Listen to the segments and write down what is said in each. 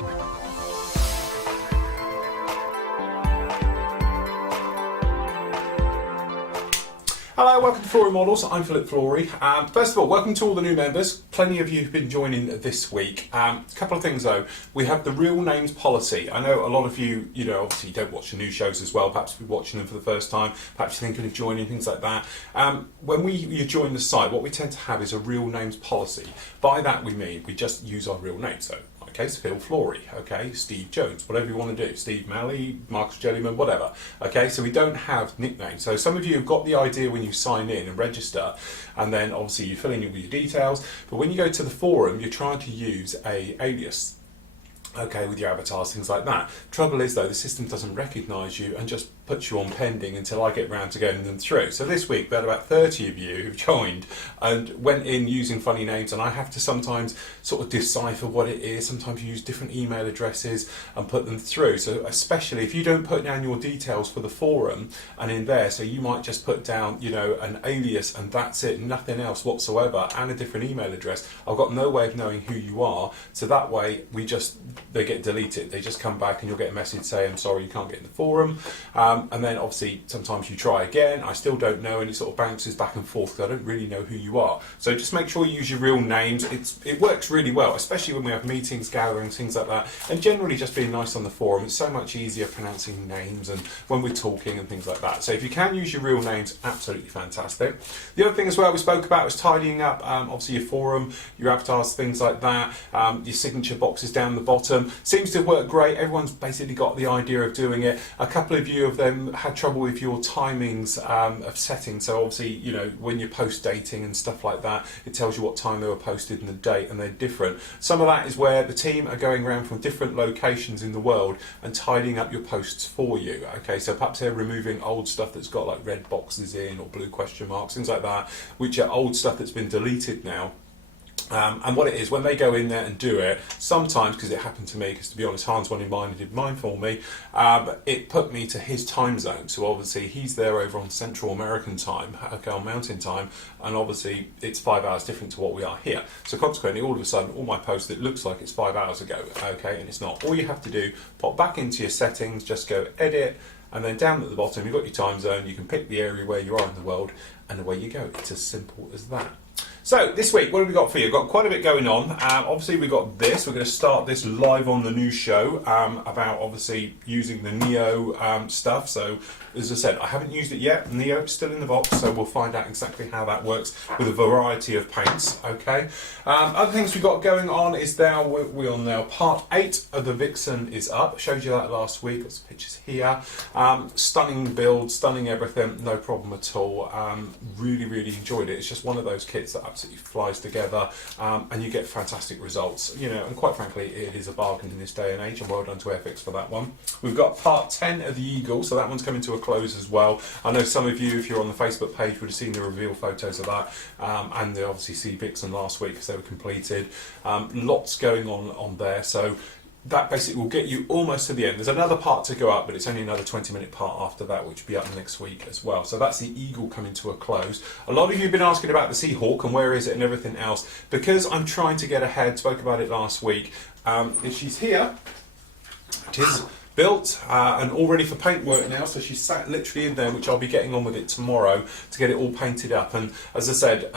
Hello, welcome to Flory Models. I'm Flory. First of all, welcome to all the new members. Plenty of you have been joining this week. A couple of things though. We have the real names policy. I know a lot of you, obviously you don't watch the new shows as well. Perhaps you're watching them for the first time. Perhaps you're thinking of joining, things like that. When you join the site, what we tend to have is a real names policy. By that we mean we just use our real names. So, okay, so Phil Flory, okay, Steve Jones, whatever you want to do, Steve Malley, Marcus Jellyman, whatever. Okay, so we don't have nicknames. So some of you have got the idea when you sign in and register, and then obviously you fill in all your details, but when you go to the forum, you're trying to use a alias. Okay, with your avatars, things like that. Trouble is though, the system doesn't recognise you and just puts you on pending until I get round to getting them through. So this week we had about 30 of you who joined and went in using funny names, and I have to sometimes sort of decipher what it is. Sometimes use different email addresses and put them through. So especially if you don't put down your details for the forum and in there, so you might just put down, an alias and that's it, nothing else whatsoever, and a different email address. I've got no way of knowing who you are, so that way they get deleted. They just come back and you'll get a message saying, I'm sorry, you can't get in the forum. And then obviously sometimes you try again, I still don't know, and it sort of bounces back and forth because I don't really know who you are. So just make sure you use your real names. It works really well, especially when we have meetings, gatherings, things like that, and generally just being nice on the forum. It's so much easier pronouncing names and when we're talking and things like that. So if you can use your real names, absolutely fantastic. The other thing as well we spoke about was tidying up obviously your forum, your avatars, things like that, your signature boxes down the bottom. Seems to work great. Everyone's basically got the idea of doing it. A couple of you of them had trouble with your timings of setting. So obviously, when you're post dating and stuff like that, it tells you what time they were posted and the date, and they're different. Some of that is where the team are going around from different locations in the world and tidying up your posts for you. Okay, so perhaps they're removing old stuff that's got like red boxes in or blue question marks, things like that, which are old stuff that's been deleted now. And what it is, when they go in there and do it, sometimes, because it happened to me, because to be honest, Hans went in mine and did mine for me, it put me to his time zone. So obviously he's there over on Central American time, okay, on Mountain time, and obviously it's 5 hours different to what we are here. So consequently, all of a sudden, all my posts, it looks like it's 5 hours ago, okay, and it's not. All you have to do, pop back into your settings, just go edit, and then down at the bottom, you've got your time zone, you can pick the area where you are in the world, and away you go. It's as simple as that. So this week, what have we got for you? We've got quite a bit going on. Obviously we've got this. We're going to start this live on the new show about obviously using the Neo stuff. So as I said, I haven't used it yet. Neo is still in the box, so we'll find out exactly how that works with a variety of paints. Okay. Other things we've got going on is now we're on now part 8 of the Vixen is up. Showed you that last week. Got some pictures here. Stunning build, stunning everything. No problem at all. Really, really enjoyed it. It's just one of those kits that absolutely flies together, and you get fantastic results. And quite frankly, it is a bargain in this day and age. And well done to Airfix for that one. We've got part 10 of the Eagle, so that one's coming to a close as well. I know some of you, if you're on the Facebook page, would have seen the reveal photos of that, and they obviously see Vixen last week because they were completed. Lots going on there, so that basically will get you almost to the end. There's another part to go up, but it's only another 20-minute part after that, which will be up next week as well. So that's the Eagle coming to a close. A lot of you have been asking about the Seahawk and where is it and everything else. Because I'm trying to get ahead, spoke about it last week, she's here. It is built and all ready for paintwork now, so she's sat literally in there, which I'll be getting on with it tomorrow to get it all painted up. And as I said,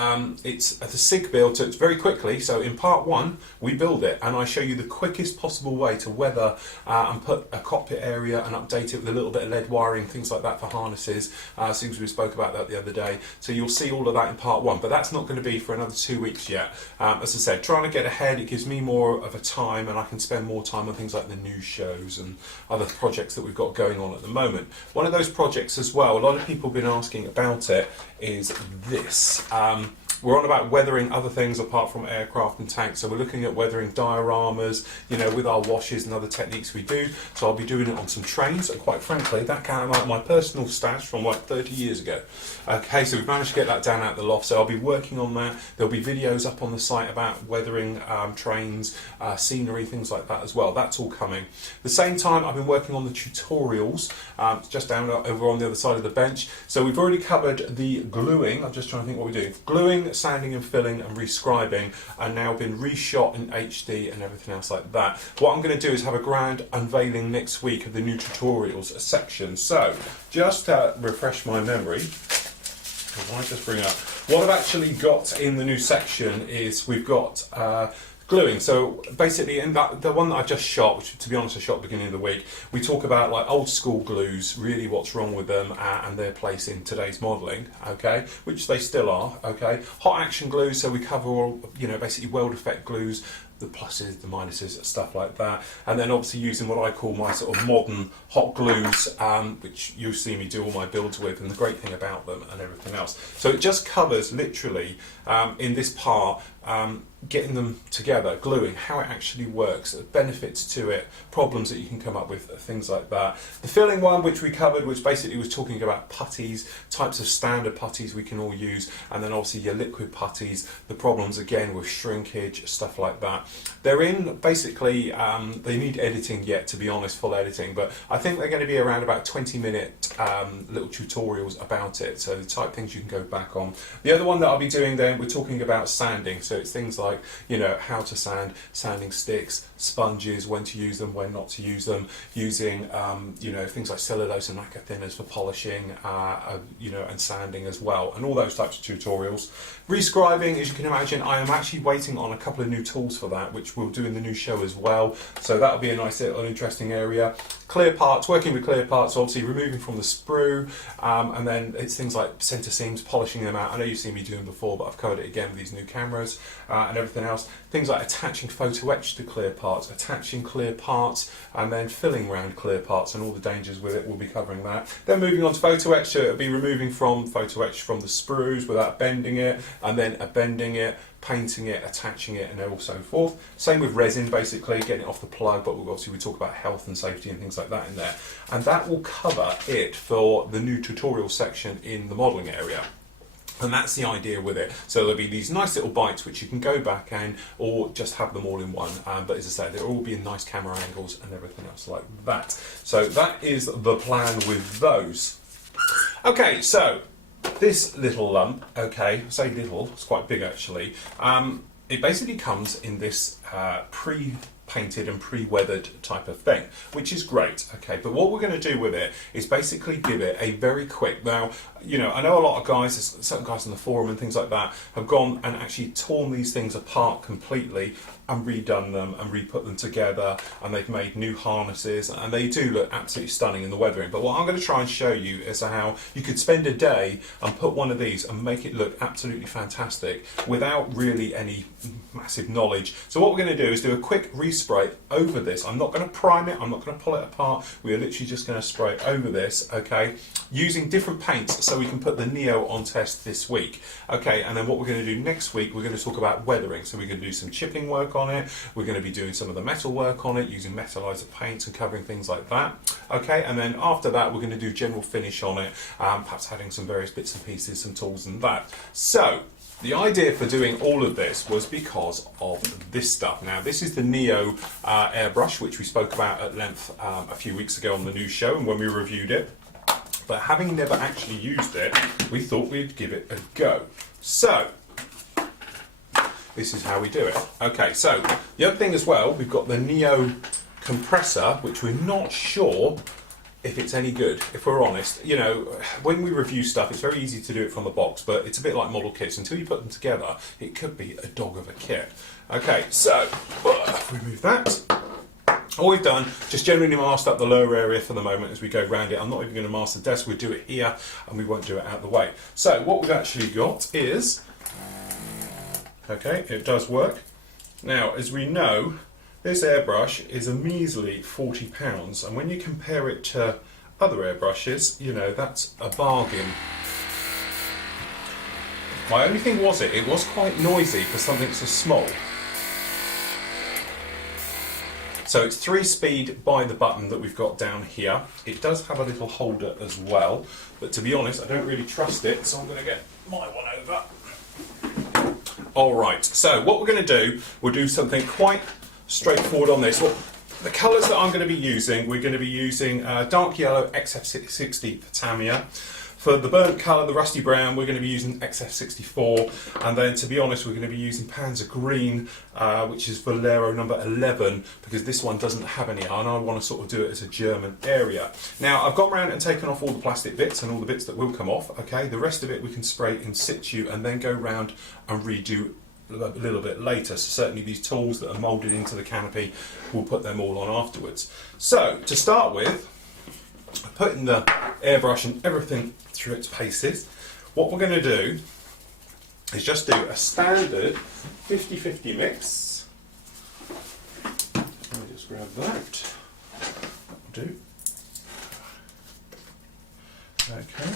it's a SIG build, so it's very quickly. So in part 1 we build it and I show you the quickest possible way to weather and put a cockpit area and update it with a little bit of lead wiring, things like that for harnesses, since we spoke about that the other day. So you'll see all of that in part 1, but that's not going to be for another 2 weeks yet. As I said, trying to get ahead, it gives me more of a time and I can spend more time on things like the news shows and other projects that we've got going on at the moment. One of those projects as well, a lot of people have been asking about it, is this. We're on about weathering other things apart from aircraft and tanks, so we're looking at weathering dioramas, with our washes and other techniques we do. So I'll be doing it on some trains, and quite frankly, that came out of my personal stash from like 30 years ago. Okay, so we've managed to get that down out the loft, so I'll be working on that. There'll be videos up on the site about weathering trains, scenery, things like that as well. That's all coming. At the same time, I've been working on the tutorials, just down over on the other side of the bench. So we've already covered the gluing. I'm just trying to think what we do. Gluing gluing, sanding and filling and rescribing are now been reshot in HD and everything else like that. What I'm going to do is have a grand unveiling next week of the new tutorials section. So just to refresh my memory, I might just bring up what I've actually got in the new section is we've got gluing. So basically in that, the one that I've just shot, which to be honest I shot at the beginning of the week, we talk about like old school glues, really what's wrong with them and their place in today's modelling, okay, which they still are, okay. Hot action glues, so we cover all, you know, basically weld effect glues, the pluses, the minuses, stuff like that. And then obviously using what I call my sort of modern hot glues, which you'll see me do all my builds with, and the great thing about them and everything else. So it just covers literally in this part getting them together, gluing, how it actually works, the benefits to it, problems that you can come up with, things like that. The filling one, which we covered, which basically was talking about putties, types of standard putties we can all use, and then obviously your liquid putties, the problems again with shrinkage, stuff like that. They're in basically, they need editing yet, to be honest, full editing, but I think they're going to be around about 20-minute little tutorials about it, so the type things you can go back on. The other one that I'll be doing then, we're talking about sanding, so it's things like, you know, how to sand, sanding sticks, sponges, when to use them, when not to use them, using, you know, things like cellulose and lacquer thinners for polishing, you know, and sanding as well, and all those types of tutorials. Rescribing, as you can imagine, I am actually waiting on a couple of new tools for that, which we'll do in the new show as well, so that'll be a nice little interesting area. Clear parts, working with clear parts, obviously removing from the sprue, and then it's things like centre seams, polishing them out. I know you've seen me do them before, but I've covered it again with these new cameras and everything else. Things like attaching photo etch to clear parts, attaching clear parts, and then filling around clear parts and all the dangers with it. We'll be covering that. Then moving on to photo etch, so it'll be removing from photo etch from the sprues without bending it, and then bending it, painting it, attaching it, and all so forth. Same with resin, basically getting it off the plug, but obviously we talk about health and safety and things like that in there. And that will cover it for the new tutorial section in the modelling area. And that's the idea with it. So there'll be these nice little bites which you can go back and or just have them all in one. But as I say, they'll all be in nice camera angles and everything else like that. So that is the plan with those. Okay, so this little lump, okay, I say little, it's quite big actually. It basically comes in this pre-painted and pre-weathered type of thing, which is great, okay, but what we're going to do with it is basically give it a very quick, now, you know, I know a lot of guys, certain guys on the forum and things like that, have gone and actually torn these things apart completely and redone them and re-put them together, and they've made new harnesses, and they do look absolutely stunning in the weathering. But what I'm going to try and show you is how you could spend a day and put one of these and make it look absolutely fantastic without really any massive knowledge. So what we're going to do is do a quick respray over this. I'm not going to prime it, I'm not going to pull it apart, we are literally just going to spray over this, okay, using different paints so we can put the Neo on test this week. Okay, and then what we're going to do next week, we're going to talk about weathering. So we're going to do some chipping work on it, we're going to be doing some of the metal work on it, using metallizer paints and covering things like that. Okay, and then after that we're going to do general finish on it, perhaps adding some various bits and pieces, some tools and that. So the idea for doing all of this was because of this stuff. Now this is the Neo airbrush, which we spoke about at length a few weeks ago on the new show and when we reviewed it. But having never actually used it, we thought we'd give it a go. So this is how we do it. Okay, so the other thing as well, we've got the Neo compressor, which we're not sure if it's any good, if we're honest. You know, when we review stuff, it's very easy to do it from the box, but it's a bit like model kits. Until you put them together, it could be a dog of a kit. Okay, so if we move that, all we've done, just generally masked up the lower area for the moment as we go around it. I'm not even going to mask the desk, we'll do it here, and we won't do it out the way. So what we've actually got is, okay, it does work. Now, as we know, this airbrush is a measly £40, and when you compare it to other airbrushes, you know, that's a bargain. My only thing was it was quite noisy for something so small. So it's 3-speed by the button that we've got down here. It does have a little holder as well, but to be honest, I don't really trust it, so I'm going to get my one over. Alright, so what we're going to do, we'll do something quite straightforward on this. Well, the colours that I'm going to be using, we're going to be using dark yellow XF60 for Tamiya, For the burnt colour, the rusty brown, we're going to be using XF64, and then to be honest, we're going to be using Panzer Green, which is Valero number 11, because this one doesn't have any, and I want to sort of do it as a German area. Now, I've gone around and taken off all the plastic bits and all the bits that will come off, okay? The rest of it we can spray in situ and then go round and redo a little bit later. So certainly these tools that are moulded into the canopy, we'll put them all on afterwards. So, to start with, putting the airbrush and everything through its paces, what we're going to do is just do a standard 50-50 mix. Let me just grab that. That'll do. Okay.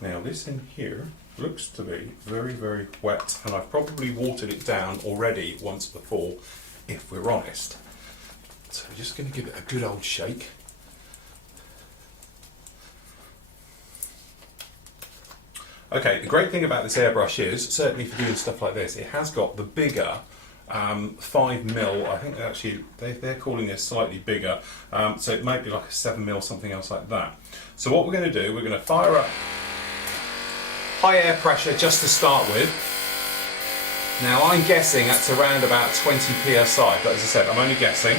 Now this in here looks to be very, very wet, and I've probably watered it down already once before, if we're honest. So we're just going to give it a good old shake. Okay, the great thing about this airbrush is, certainly for doing stuff like this, it has got the bigger 5mm. I think actually they're calling this slightly bigger, so it might be like a 7mm, something else like that. So what we're going to do, we're going to fire up high air pressure just to start with. Now I'm guessing that's around about 20 psi, but as I said, I'm only guessing.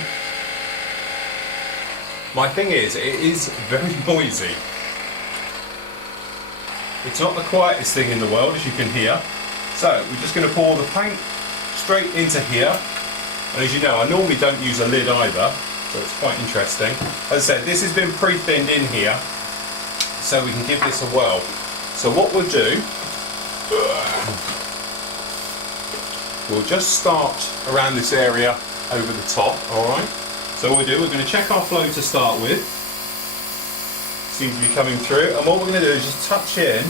My thing is, it is very noisy. It's not the quietest thing in the world, as you can hear. So we're just going to pour the paint straight into here. And as you know, I normally don't use a lid either, so it's quite interesting. As I said, this has been pre-thinned in here, so we can give this a whirl. So what we'll do, we'll just start around this area over the top, alright? So what we'll do, we're going to check our flow to start with. Seems to be coming through, and what we're going to do is just touch in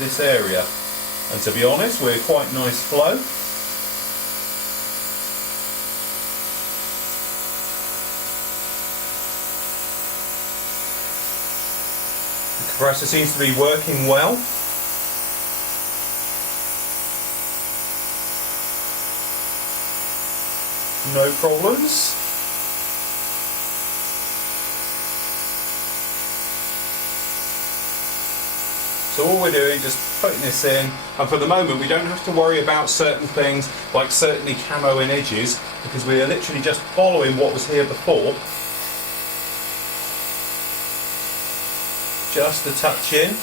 this area. And to be honest, we're quite nice flow. The compressor seems to be working well. No problems. So all we're doing is just putting this in, and for the moment we don't have to worry about certain things, like certainly camo in edges, because we are literally just following what was here before. Just a touch in.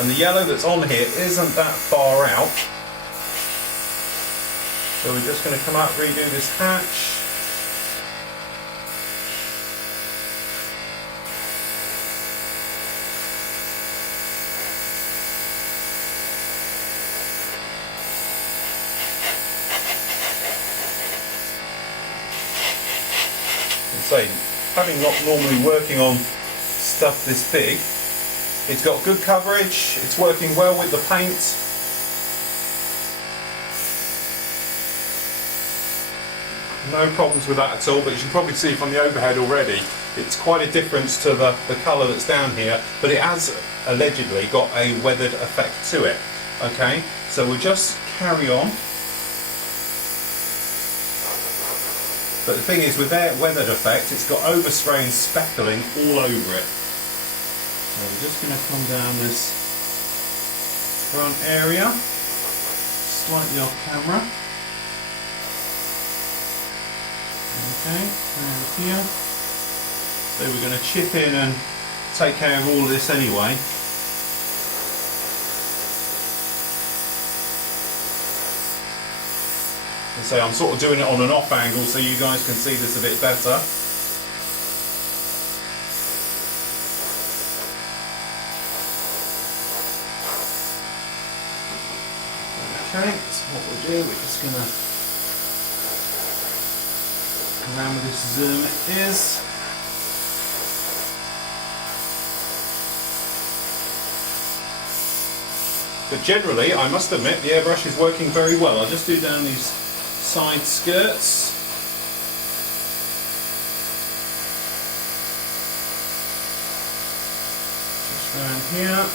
And the yellow that's on here isn't that far out. So we're just going to come out, redo this hatch. Say, having not normally working on stuff this big, it's got good coverage, it's working well with the paint. No problems with that at all, but you can probably see from the overhead already, it's quite a difference to the colour that's down here, but it has allegedly got a weathered effect to it. Okay, so we'll just carry on. But the thing is, with their weathered effect, it's got overspray and speckling all over it. So we're just going to come down this front area, slightly off camera. Okay, around here. So we're going to chip in and take care of all of this anyway. So I'm sort of doing it on an off angle so you guys can see this a bit better. Okay, so what we'll do, we're just going to come around with this zoom it is. But generally, I must admit, the airbrush is working very well. I'll just do down these side skirts. Just around here.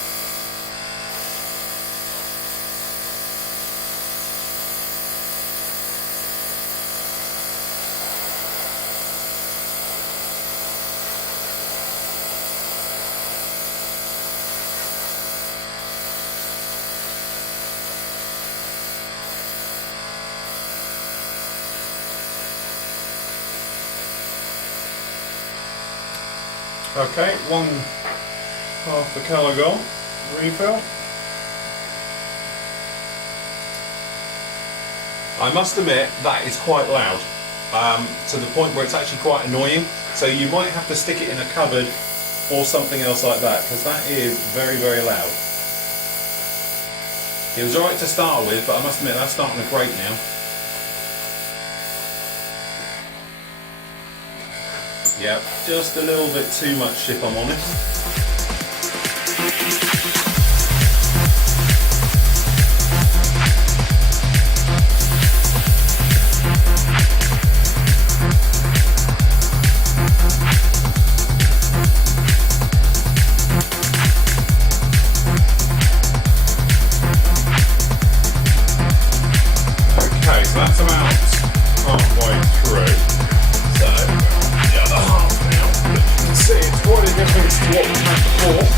Okay, one half the colour gone. Refill. I must admit that is quite loud, to the point where it's actually quite annoying. So you might have to stick it in a cupboard or something else like that, because that is very, very loud. It was alright to start with, but I must admit that's starting to grate now. Yep, just a little bit too much if I'm honest. Okay, so that's about halfway through. So, the other half now. But you can see it's quite a difference to what we had before.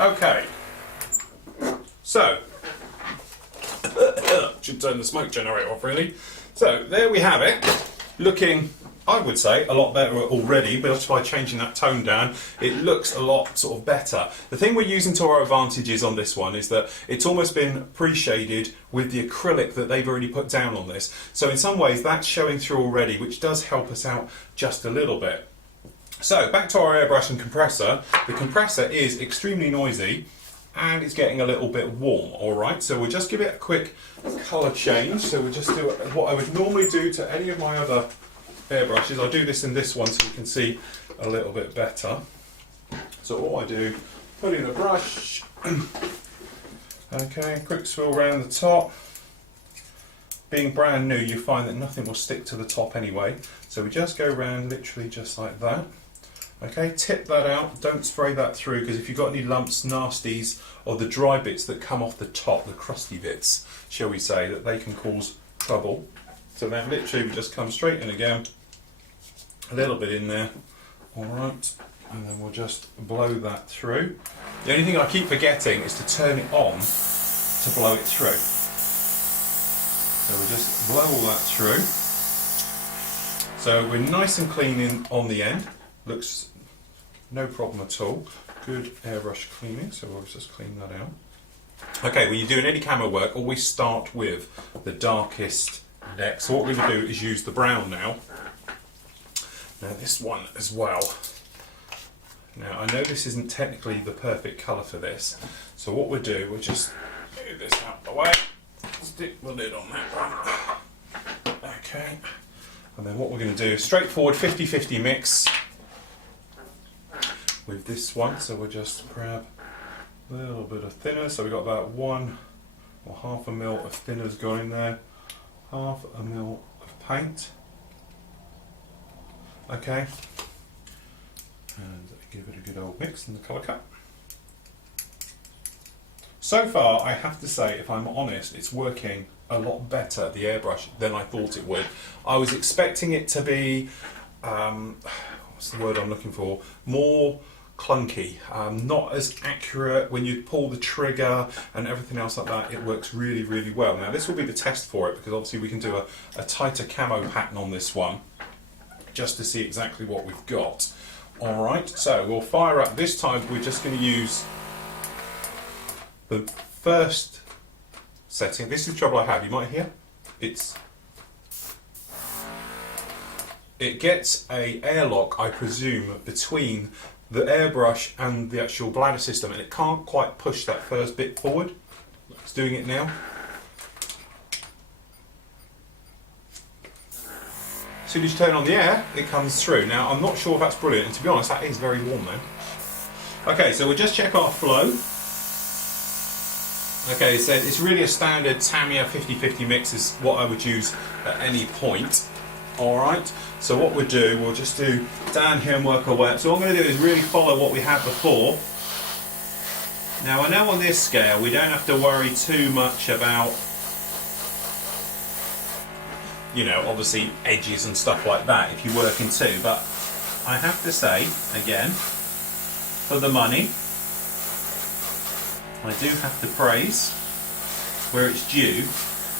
Okay, so, should turn the smoke generator off really. So there we have it, looking, I would say, a lot better already, but just by changing that tone down, it looks a lot sort of better. The thing we're using to our advantages on this one is that it's almost been pre-shaded with the acrylic that they've already put down on this. So in some ways that's showing through already, which does help us out just a little bit. So back to our airbrush and compressor. The compressor is extremely noisy and it's getting a little bit warm, alright? So we'll just give it a quick colour change. So we'll just do what I would normally do to any of my other airbrushes. I'll do this in this one so you can see a little bit better. So all I do, put in a brush, okay, quick swirl around the top. Being brand new, you find that nothing will stick to the top anyway. So we just go around literally just like that. Okay, tip that out, don't spray that through, because if you've got any lumps, nasties, or the dry bits that come off the top, the crusty bits, shall we say, that they can cause trouble. So then literally we just come straight in again, a little bit in there, alright, and then we'll just blow that through. The only thing I keep forgetting is to turn it on to blow it through. So we'll just blow all that through. So we're nice and clean on the end. Looks no problem at all. Good airbrush cleaning, so we'll just clean that out. Okay, when you're doing any camera work, always start with the darkest next. So what we're going to do is use the brown now. Now this one as well. Now I know this isn't technically the perfect colour for this, so what we'll do, we'll just move this out of the way. Stick the lid on that one. Okay, and then what we're going to do, straightforward 50-50 mix with this one. So we'll just grab a little bit of thinner. So we've got about 1 or half a mil of thinners going there, half a mil of paint. Okay, and give it a good old mix in the colour cup. So far, I have to say, if I'm honest, it's working a lot better, the airbrush, than I thought it would. I was expecting it to be, what's the word I'm looking for, more clunky, not as accurate. When you pull the trigger and everything else like that, it works really, really well. Now this will be the test for it, because obviously we can do a tighter camo pattern on this one, just to see exactly what we've got. Alright, so we'll fire up. This time we're just going to use the first setting. This is the trouble I have, you might hear. It gets a airlock, I presume, between the airbrush and the actual bladder system, and it can't quite push that first bit forward. It's doing it now. As soon as you turn on the air, it comes through. Now, I'm not sure if that's brilliant, and to be honest, that is very warm though. Okay, so we'll just check our flow. Okay, so it's really a standard Tamiya 50/50 mix is what I would use at any point. Alright, so what we'll do, we'll just do down here and work our way up. So what I'm going to do is really follow what we had before. Now I know on this scale we don't have to worry too much about, you know, obviously edges and stuff like that if you're working too, but I have to say, again, for the money, I do have to praise where it's due,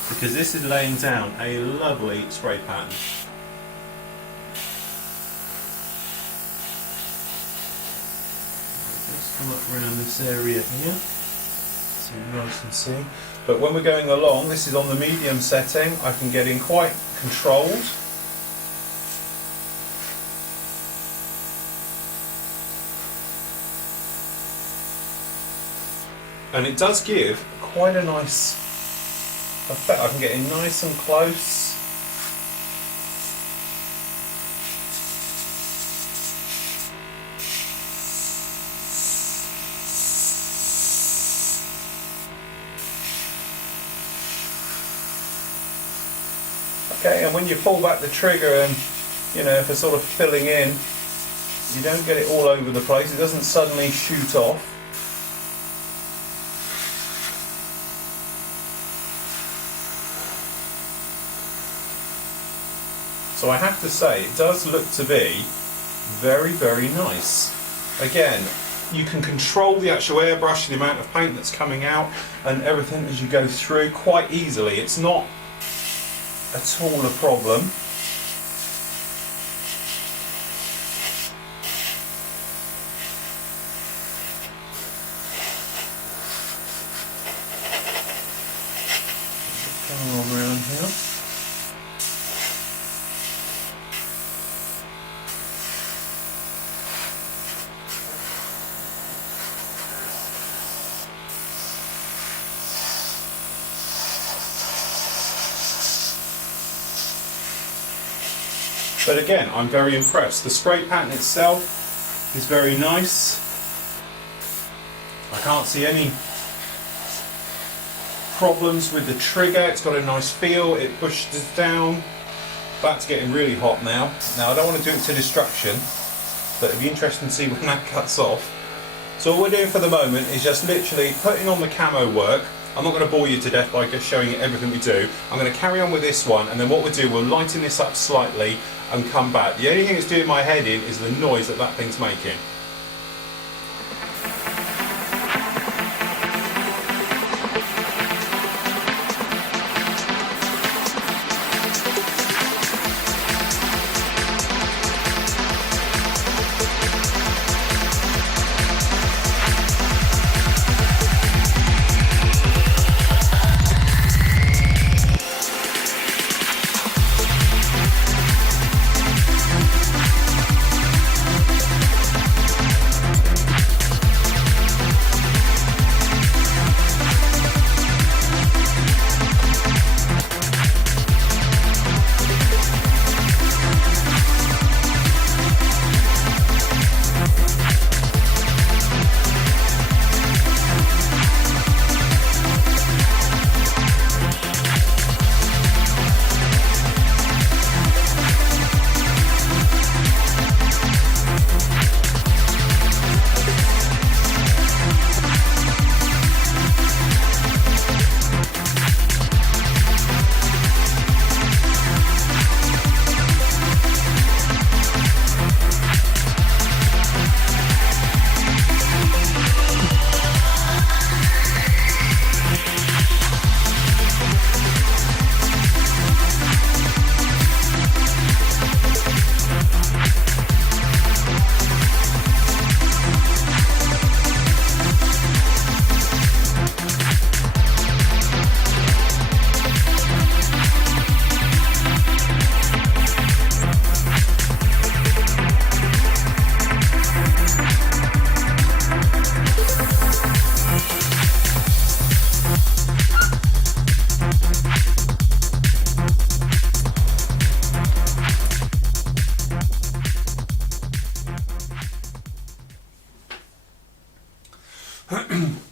because this is laying down a lovely spray pattern. Just come up around this area here so you guys can see. But when we're going along, this is on the medium setting, I can get in quite controlled. And it does give quite a nice effect. I can get in nice and close. Okay, and when you pull back the trigger and, you know, for sort of filling in, you don't get it all over the place. It doesn't suddenly shoot off. So I have to say, it does look to be very, very nice. Again, you can control the actual airbrush, the amount of paint that's coming out and everything as you go through quite easily. It's not at all a problem. Come on around here. But again, I'm very impressed. The spray pattern itself is very nice. I can't see any problems with the trigger. It's got a nice feel. It pushes down. That's getting really hot now. Now I don't want to do it to destruction, but it'd be interesting to see when that cuts off. So all we're doing for the moment is just literally putting on the camo work. I'm not going to bore you to death by just showing you everything we do. I'm going to carry on with this one, and then what we'll do, we'll lighten this up slightly and come back. The only thing that's doing my head in is the noise that that thing's making.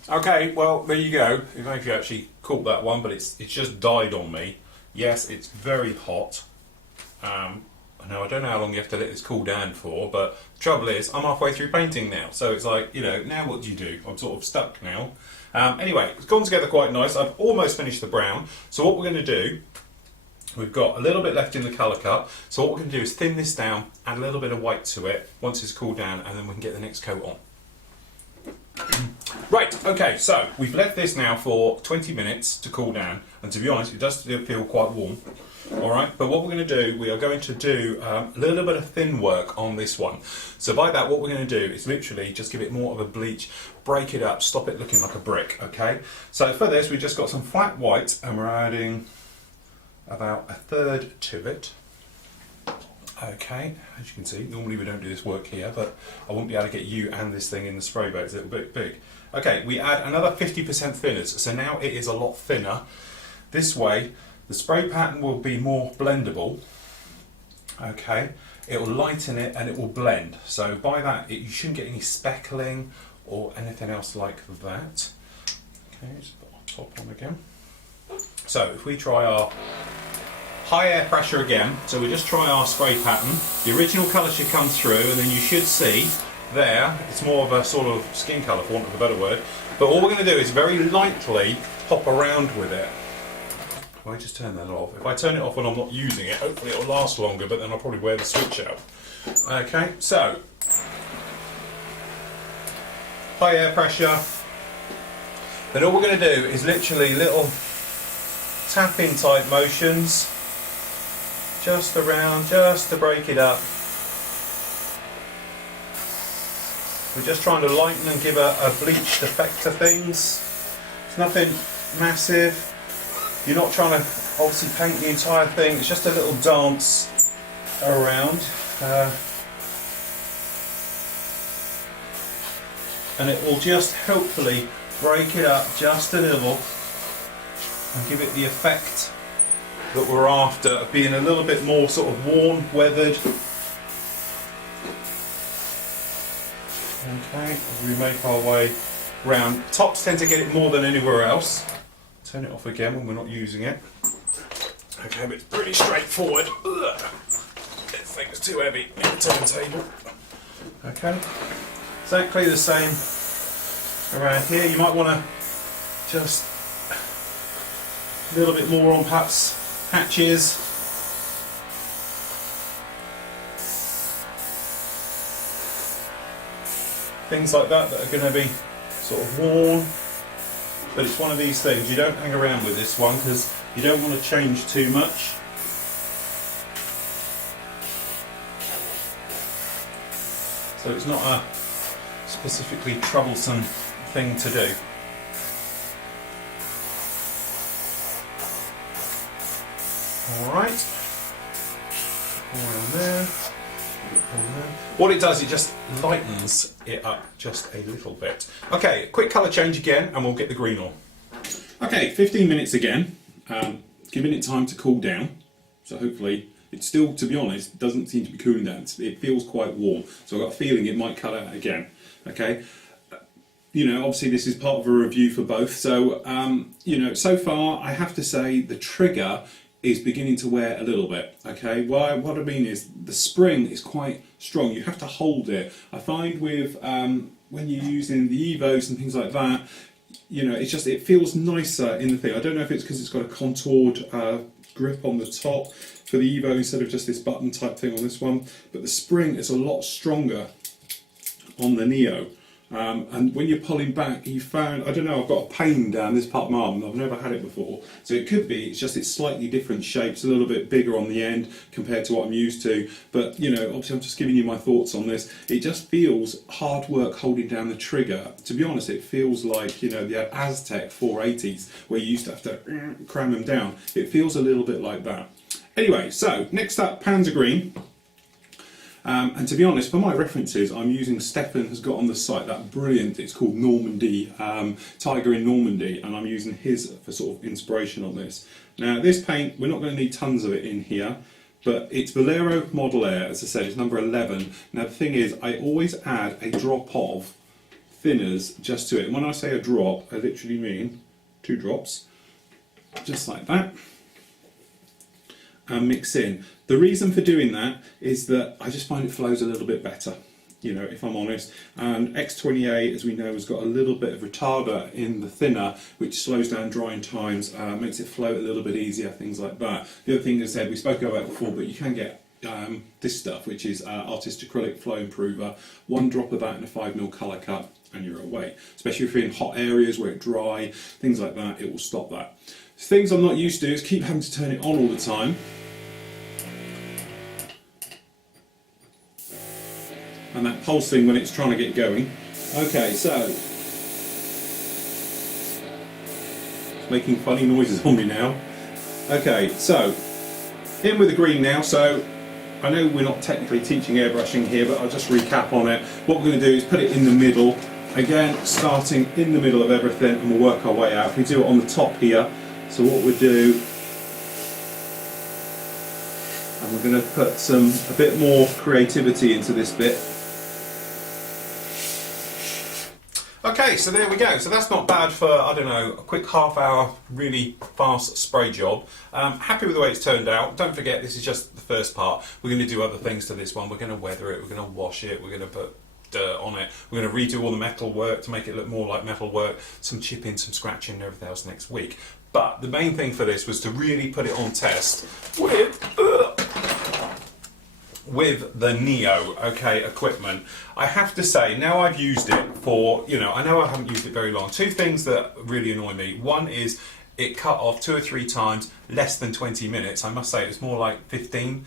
Okay, well there you go. I don't know if you actually caught that one, but it's just died on me. Yes, it's very hot. Now I don't know how long you have to let this cool down for, but the trouble is I'm halfway through painting now, so it's like, you know, now what do you do? I'm sort of stuck now. Anyway, it's gone together quite nice. I've almost finished the brown. So what we're going to do, we've got a little bit left in the colour cup, so what we're going to do is thin this down, add a little bit of white to it once it's cooled down, and then we can get the next coat on. Right, okay, so we've left this now for 20 minutes to cool down, and to be honest, it does feel quite warm. Alright, but what we're going to do, we are going to do a little bit of thin work on this one. So by that, what we're going to do is literally just give it more of a bleach, break it up, stop it looking like a brick, okay? So for this, we've just got some flat white, and we're adding about 1/3 to it. Okay, as you can see, normally we don't do this work here, but I won't be able to get you and this thing in the spray bag, it's a little bit big. Okay, we add another 50% thinners, so now it is a lot thinner. This way, the spray pattern will be more blendable. Okay, it will lighten it and it will blend. So by that, you shouldn't get any speckling or anything else like that. Okay, just put our top on again. So if we try our high air pressure again, so we just try our spray pattern. The original colour should come through, and then you should see there, it's more of a sort of skin colour for want of a better word. But all we're going to do is very lightly hop around with it. If I just turn that off. If I turn it off when I'm not using it, hopefully it'll last longer, but then I'll probably wear the switch out. Okay, so high air pressure. Then all we're going to do is literally little tap-in type motions, just around, just to break it up. We're just trying to lighten and give a bleached effect to things. It's nothing massive. You're not trying to obviously paint the entire thing, it's just a little dance around. And it will just hopefully break it up just a little and give it the effect that we're after, of being a little bit more sort of worn, weathered. Okay, as we make our way round. Tops tend to get it more than anywhere else. Turn it off again when we're not using it. Okay, but it's pretty straightforward. Ugh. This thing's too heavy in the turntable. Okay, exactly the same around here. You might want to just a little bit more on perhaps hatches. Things like that that are going to be sort of worn. But it's one of these things, you don't hang around with this one because you don't want to change too much. So it's not a specifically troublesome thing to do. Alright. Around there. What it does, it just lightens it up just a little bit. Okay, quick colour change again and we'll get the green on. Okay, 15 minutes again, giving it time to cool down. So hopefully, it still, to be honest, doesn't seem to be cooling down. It feels quite warm, so I've got a feeling it might cut out again. Okay, you know, obviously this is part of a review for both. So, you know, so far I have to say the trigger is beginning to wear a little bit. Okay, well, what I mean is the spring is quite strong. You have to hold it. I find with when you're using the Evos and things like that, you know, it's just, it feels nicer in the thing. I don't know if it's because it's got a contoured grip on the top for the Evo instead of just this button type thing on this one, but the spring is a lot stronger on the Neo. And when you're pulling back, you found, I don't know, I've got a pain down this part of my arm, I've never had it before, so it could be, it's just it's slightly different shapes, a little bit bigger on the end compared to what I'm used to, but you know, obviously I'm just giving you my thoughts on this. It just feels hard work holding down the trigger. To be honest, it feels like, you know, the Aztec 480s where you used to have to cram them down. It feels a little bit like that. Anyway, so next up, Panzer Green. And to be honest, for my references, I'm using Stefan has got on the site that brilliant, it's called Normandy, Tiger in Normandy, and I'm using his for sort of inspiration on this. Now this paint, we're not going to need tons of it in here, but it's Valero Model Air, as I said, it's number 11. Now the thing is, I always add a drop of thinners just to it. And when I say a drop, I literally mean 2 drops, just like that, and mix in. The reason for doing that is that I just find it flows a little bit better, you know, if I'm honest. And X28, as we know, has got a little bit of retarder in the thinner, which slows down drying times, makes it flow a little bit easier, things like that. The other thing, as I said, we spoke about it before, but you can get this stuff, which is Artist Acrylic Flow Improver. 1 drop of that in a 5mm colour cup, and you're away. Especially if you're in hot areas where it's dry, things like that, it will stop that. Things I'm not used to is keep having to turn it on all the time. And that pulsing when it's trying to get going. Okay, so it's making funny noises on me now. Okay, so in with the green now. So I know we're not technically teaching airbrushing here, but I'll just recap on it. What we're going to do is put it in the middle. Again, starting in the middle of everything, and we'll work our way out. If we do it on the top here, so what we'll do, and we're going to put a bit more creativity into this bit. Okay, so there we go. So that's not bad for, I don't know, a quick half-hour, really fast spray job. Happy with the way it's turned out. Don't forget, this is just the first part. We're going to do other things to this one. We're going to weather it, we're going to wash it, we're going to put dirt on it. We're going to redo all the metal work to make it look more like metal work, some chipping, some scratching and everything else next week. But the main thing for this was to really put it on test with the Neo, okay, equipment. I have to say, now I've used it for, you know, I know I haven't used it very long. 2 things that really annoy me. One is it cut off 2 or 3 times, less than 20 minutes. I must say it's more like 15.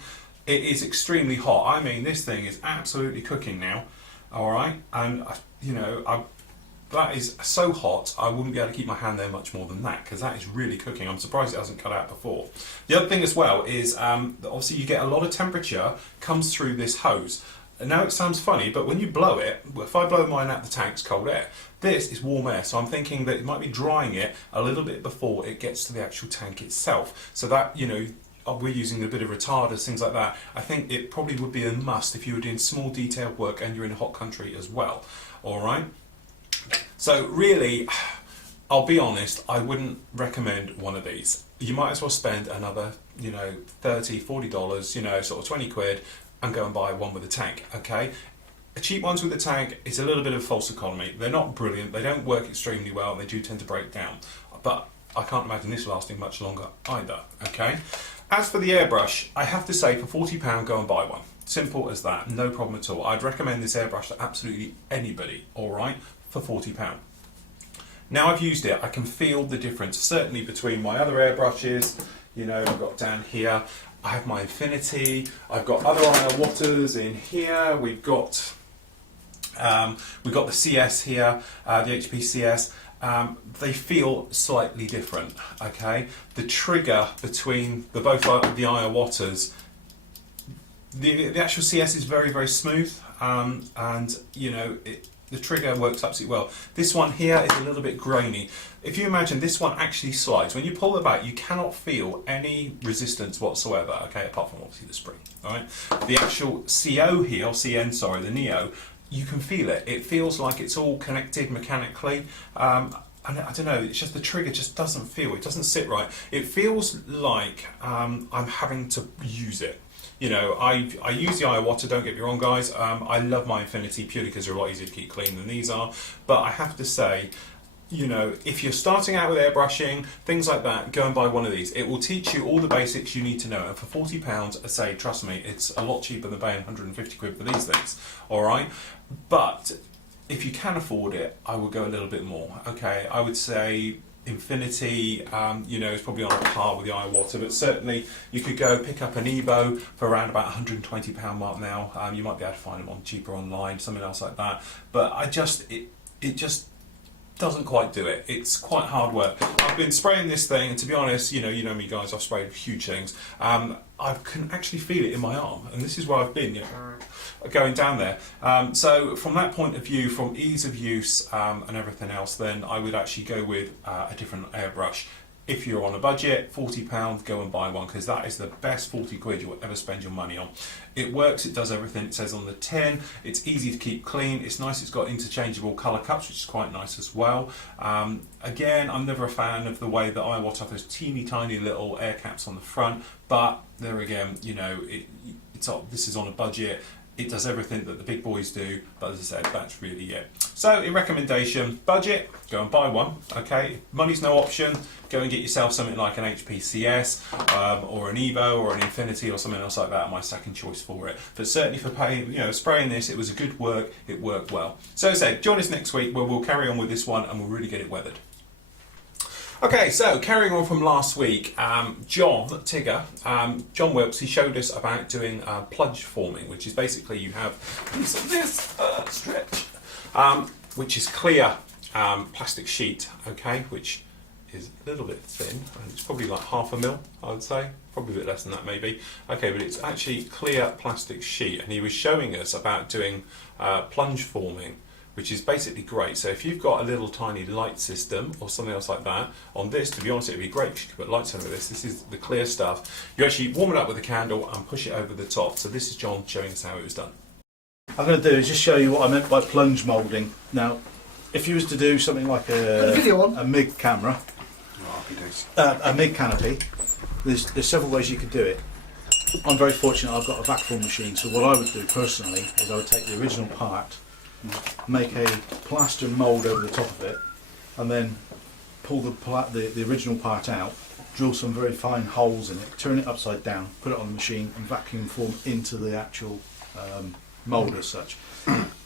It is extremely hot. I mean, this thing is absolutely cooking now, all right? And, you know, that is so hot, I wouldn't be able to keep my hand there much more than that, because that is really cooking. I'm surprised it hasn't cut out before. The other thing as well is, obviously you get a lot of temperature comes through this hose. And now it sounds funny, but when you blow it, if I blow mine out the tank, it's cold air. This is warm air, so I'm thinking that it might be drying it a little bit before it gets to the actual tank itself. So that, you know, we're using a bit of retarders, things like that. I think it probably would be a must if you were doing small detailed work and you're in a hot country as well. All right? So really, I'll be honest, I wouldn't recommend one of these. You might as well spend another, you know, $30, $40, you know, sort of 20 quid and go and buy one with a tank, okay? Cheap ones with a tank is a little bit of false economy. They're not brilliant, they don't work extremely well, and they do tend to break down. But I can't imagine this lasting much longer either, okay? As for the airbrush, I have to say for £40, go and buy one. Simple as that, no problem at all. I'd recommend this airbrush to absolutely anybody, all right, for £40. Now I've used it, I can feel the difference, certainly between my other airbrushes. You know, I've got down here, I have my Infinity, I've got other Iwatas in here, we've got the CS here, the HP CS. They feel slightly different, okay? The trigger between both the Iwatas, the actual CS is very, very smooth, and you know, the trigger works absolutely well. This one here is a little bit grainy. If you imagine, this one actually slides. When you pull it back, you cannot feel any resistance whatsoever, okay, apart from obviously the spring, all right? The actual CO here, or CN, sorry, the Neo, you can feel it. It feels like it's all connected mechanically. And I don't know, it's just the trigger just doesn't feel, it doesn't sit right. It feels like I'm having to use it. You know, I use the Iwata, don't get me wrong guys, I love my Infinity purely because they're a lot easier to keep clean than these are, but I have to say, you know, if you're starting out with airbrushing, things like that, go and buy one of these. It will teach you all the basics you need to know, and for £40, I say, trust me, it's a lot cheaper than paying 150 quid for these things, alright? But if you can afford it, I would go a little bit more, okay? I would say Infinity, you know, is probably on a par with the Iwata, but certainly you could go pick up an Evo for around about £120 mark now. You might be able to find them on cheaper online, something else like that. But it just doesn't quite do it. It's quite hard work. I've been spraying this thing, and to be honest, you know me guys, I've sprayed huge things. I can actually feel it in my arm, and this is where I've been, you know, going down there. So from that point of view, from ease of use and everything else, then I would actually go with a different airbrush. if you're on a budget, £40, go and buy one, because that is the best 40 quid you'll ever spend your money on. It works, it does everything it says on the tin, it's easy to keep clean, it's nice, it's got interchangeable colour cups, which is quite nice as well. Again, I'm never a fan of the way that Iwata have those teeny tiny little air caps on the front, but there again, you know, this is on a budget. It does everything that the big boys do, but as I said, that's really it. So, in recommendation, budget, go and buy one, okay? If money's no option, go and get yourself something like an HPCS, or an Evo, or an Infinity, or something else like that, my second choice for it. But certainly for paying, you know, spraying this, it was a good work, it worked well. So as I said, join us next week where we'll carry on with this one and we'll really get it weathered. Okay, so carrying on from last week, John Wilkes, he showed us about doing plunge forming, which is basically you have this stretch, which is clear plastic sheet, okay, which is a little bit thin. It's probably like 1/2 mil, I would say, probably a bit less than that maybe. Okay, but it's actually clear plastic sheet, and he was showing us about doing plunge forming, which is basically great. So if you've got a little tiny light system or something else like that, on this, to be honest, it'd be great because you could put lights under this. This is the clear stuff. You actually warm it up with a candle and push it over the top. So this is John showing us how it was done. I'm going to do is just show you what I meant by plunge moulding. Now, if you was to do something like a MIG camera, a MIG canopy, there's several ways you could do it. I'm very fortunate I've got a vacuum machine, so what I would do personally is I would take the original part, make a plaster mould over the top of it, and then pull the original part out, drill some very fine holes in it, turn it upside down, put it on the machine and vacuum form into the actual mould as such.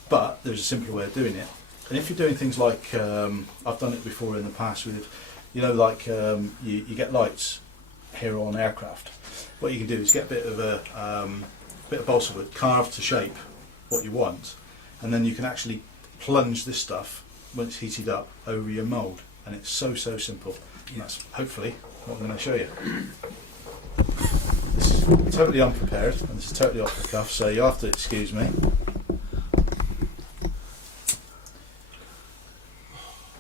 But there's a simpler way of doing it, and if you're doing things like I've done it before in the past with, you know, like you get lights here on aircraft. What you can do is get a bit of balsa wood, carve to shape what you want, and then you can actually plunge this stuff when it's heated up over your mould, and it's so simple. And that's hopefully what I'm going to show you. This is totally unprepared and this is totally off the cuff, so you have to excuse me.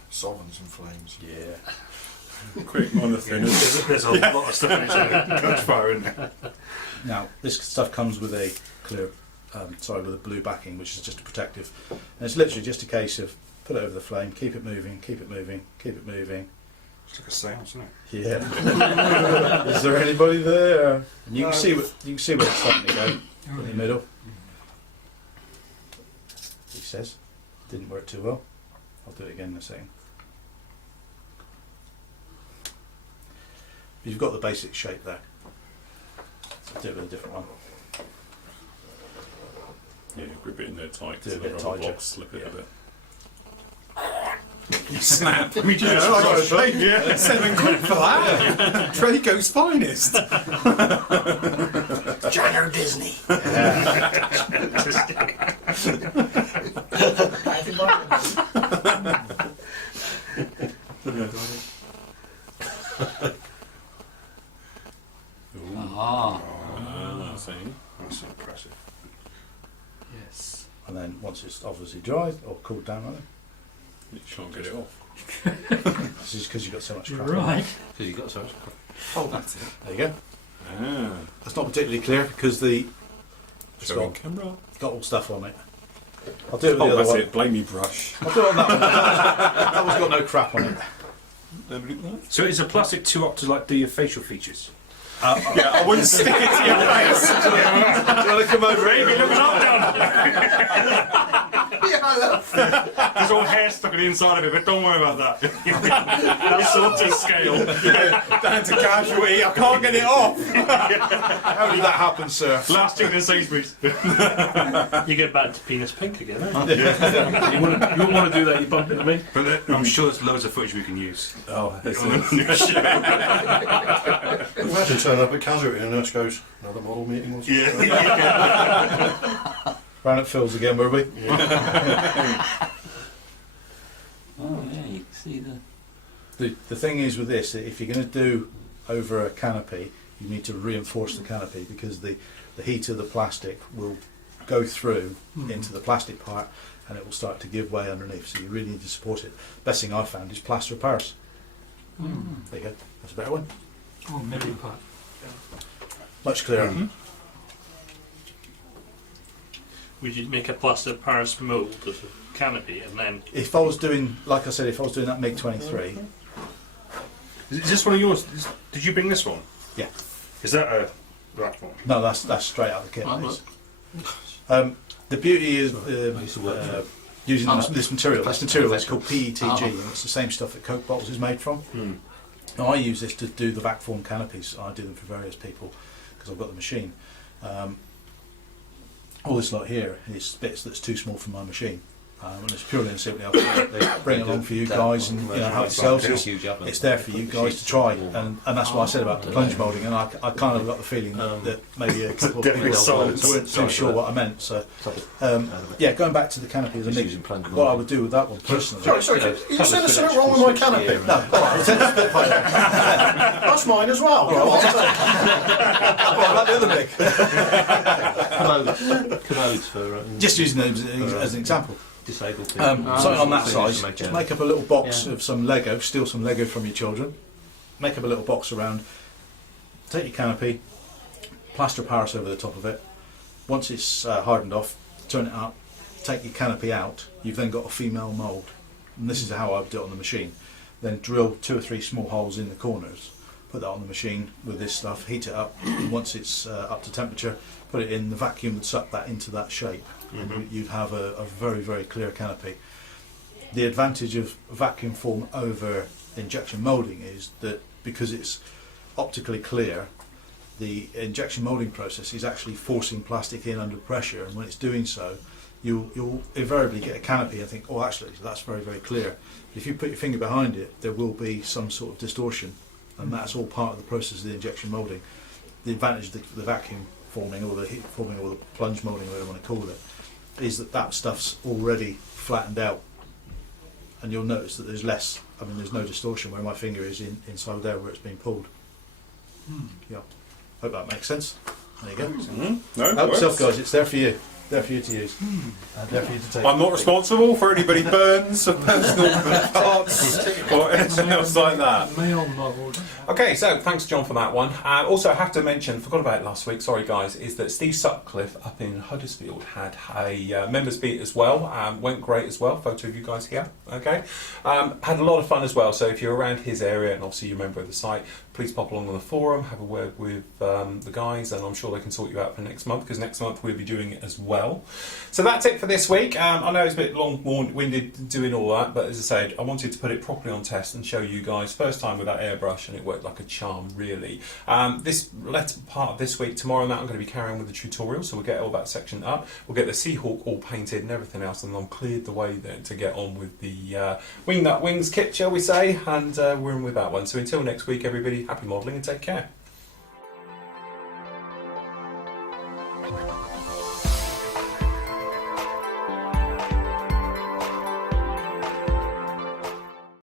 Solvents and flames. Yeah. Quick on the thinners. There's a lot of stuff in it, coach fire in there. Now this stuff comes with a clear, with a blue backing, which is just a protective, and it's literally just a case of put it over the flame, keep it moving, keep it moving, keep it moving. It's like a seance, isn't it? Yeah. Is there anybody there? And you can see where it's starting to go in the middle. He says, didn't work too well. I'll do it again in a second. You've got the basic shape there. I'll do it with a different one. Yeah, grip it in there tight. Do a bit tighter. Slip it Yeah. a bit. Snap. Me too. Yeah, I got a shape. Yeah. £7 for that. Traco's finest. Jano Disney. See? That's impressive. Yes. And then once it's obviously dried or cooled down, rather, You can't get it off. this is because you've got so much crap. Right. Because you've got so much crap. Oh, that's it. There you go. Ah. That's not particularly clear because it's Showing camera. got all stuff on it. I'll do it with Oh, the other that's one. it. Blame me brush. I'll do it on that one. That one's got no crap on it. Nobody likes. So is a plastic too hot to like do your facial features? Yeah, I wouldn't stick it to your face. Do you want to come over Baby, here? look up down! Yeah, I love. There's all hair stuck on the inside of it, but don't worry about that. It's all to scale. Down to casualty. I can't get it off. How did that happen, sir? Last chicken in Sainsbury's. You get back to penis pink again, don't you? You wouldn't want to do that, you bump into me. But I'm sure there's loads of footage we can use. Oh, that's Imagine turning up at casualty and the nurse goes, another model meeting was. Yeah. Round at Phil's again, were we? Oh yeah, you can see The thing is with this, if you're going to do over a canopy, you need to reinforce the canopy because the heat of the plastic will go through into the plastic part and it will start to give way underneath. So you really need to support it. Best thing I've found is plaster of Paris. There you go. That's a better one. Oh, middle part. Much clearer. Would you make a plaster of Paris mould of a canopy and then... If I was doing, like I said, if I was doing that MiG-23, Is this one of yours? Did you bring this one? Yeah. Is that a right one? no, that's straight out of the kit. Oh, that is. The beauty is using this material. This material is called PETG, and it's the same stuff that Coke bottles is made from. Now, I use this to do the vac form canopies. I do them for various people because I've got the machine. All this lot here is bits that's too small for my machine. And it's purely and simply they bring it along for you guys, and you know how it sells. It's there for you guys to try, and that's what I said about the plunge moulding. And I kind of got the feeling that maybe a couple of people weren't too sure what I meant. So yeah, going back to the canopy as a MIG, what I would do with that one personally. Sorry, you said there's something wrong with my canopy. No, all right, That's mine as well. Come on. like the other MIG. Commodes for Just using those as an example. disabled people. Something on that size, Make just a- make up a little box of some Lego, steal some Lego from your children, make up a little box around, take your canopy, plaster of Paris over the top of it. Once it's hardened off, turn it up, take your canopy out, you've then got a female mould. And this is how I would do it on the machine. Then drill 2 or 3 small holes in the corners, put that on the machine with this stuff, heat it up. Once it's up to temperature, put it in, the vacuum would suck that into that shape. And you'd have a very, very clear canopy. The advantage of vacuum form over injection moulding is that because it's optically clear, the injection moulding process is actually forcing plastic in under pressure, and when it's doing so, you'll invariably get a canopy and think, oh, actually, that's very, very clear. But if you put your finger behind it, there will be some sort of distortion, and that's all part of the process of the injection moulding. The advantage of the vacuum forming, or the heat forming, or the plunge moulding, whatever you want to call it, is that stuff's already flattened out, and you'll notice that there's less. I mean, there's no distortion where my finger is inside there where it's been pulled. Yeah, hope that makes sense. There you go. No, Help works. yourself, guys. It's there for you. There for you to use. There for you to take. I'm not responsible for anybody burns of personal parts or anything else like that. Male mould. Okay, so thanks John for that one. Also, I have to mention, forgot about it last week, sorry guys, is that Steve Sutcliffe up in Huddersfield had a members meet as well. Went great as well. Photo of you guys here. Okay, had a lot of fun as well. So if you're around his area and obviously you're a member of the site, please pop along on the forum, have a word with the guys, and I'm sure they can sort you out for next month, because next month we'll be doing it as well. So that's it for this week. I know it's a bit long-winded doing all that, but as I said, I wanted to put it properly on test and show you guys first time with that airbrush, and it worked like a charm, really. This latter part of this week, tomorrow night, I'm going to be carrying with the tutorial, so we'll get all that section up. We'll get the Seahawk all painted and everything else, and I'm cleared the way then to get on with the Wing Nut Wings kit, shall we say, and we're in with that one. So until next week, everybody, happy modelling and take care.